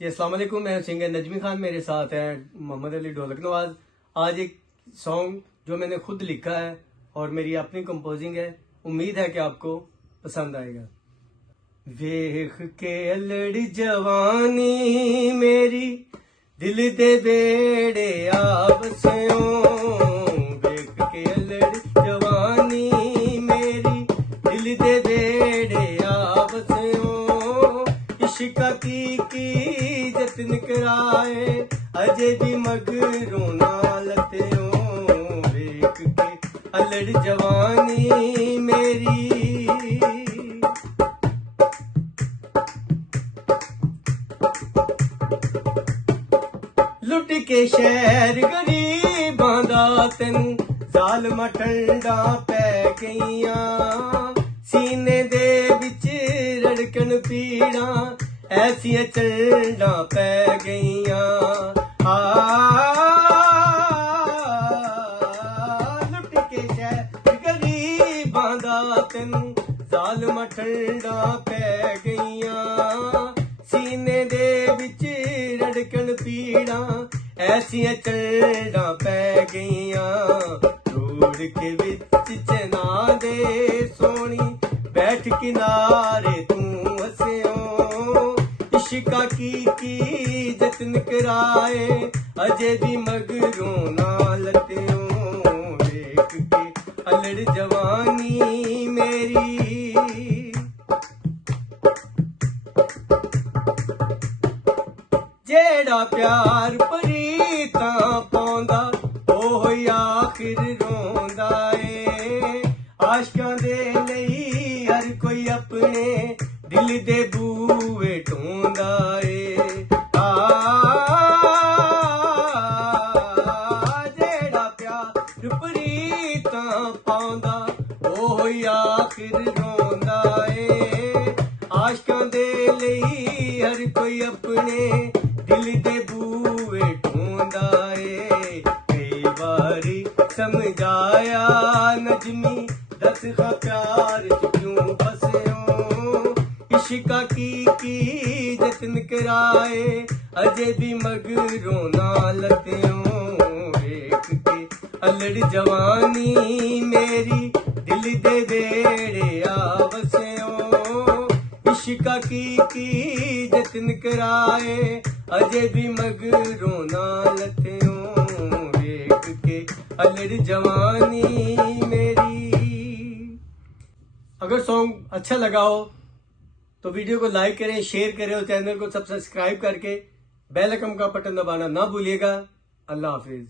जी अस्सलाम वालेकुम, मैं सिंगर नजमी खान, मेरे साथ हैं मोहम्मद अली ढोलक नवाज। आज एक सॉन्ग जो मैंने खुद लिखा है और मेरी अपनी कंपोजिंग है, उम्मीद है कि आपको पसंद आएगा। वेख के अलड़ जवानी मेरी दिल दे बेड़े आवस्यों, वेख के अलड़ जवानी मेरी दिल दे बेड़े आवस्यों, इश्का की जतन कराए अजे भी मगरों ना लत्यों, वेख के अलड़ जवानी मेरी। लुट के शहर गरीबां दा तैनू जालमा ठंडा पै गईयां, सीने दे विच रड़कन पीड़ा ऐसियां चलना पै गईयां। लुट के शहर गरीबां दा तैनू जालमा ठंडा पै गईयां, सीने दे विच रड़कन पीड़ा ऐसियां चलना पै गईयां। रोड के विच चना दे सोनी बैठ किनारे तू हस्यों, इश्का की जतन कराए अजे भी मगरों ना लत्यों, वेख के अलड़ जवानी मेरी। जेड़ा प्यार परीता पौंदा ओह आखिर रोंदा ए, आशकां दे लई हर कोई अपने दिल दे बूए ढूंढदा ए। जेड़ा प्यार परीता पौंदा ओह आखिर रोंदा ए, आशकां दे लई हर कोई अपने दिल दे बूए ढूंढदा ए। कई बारी समझाया नजमी दस खा प्यार क्यों फस्यों, इश्का की जतन कराए अजे भी मगरों ना लत्यों, वेख के अलड़ जवानी मेरी दिल दे बेड़े आवस्यों, इश्का की जतन कराए अजे भी मगरों ना लत्यों, वेख के अलड़ जवानी मेरी। अगर सॉन्ग अच्छा लगा हो तो वीडियो को लाइक करें, शेयर करें और चैनल को सब्सक्राइब करके बेल आइकन का बटन दबाना ना भूलिएगा। अल्लाह हाफिज।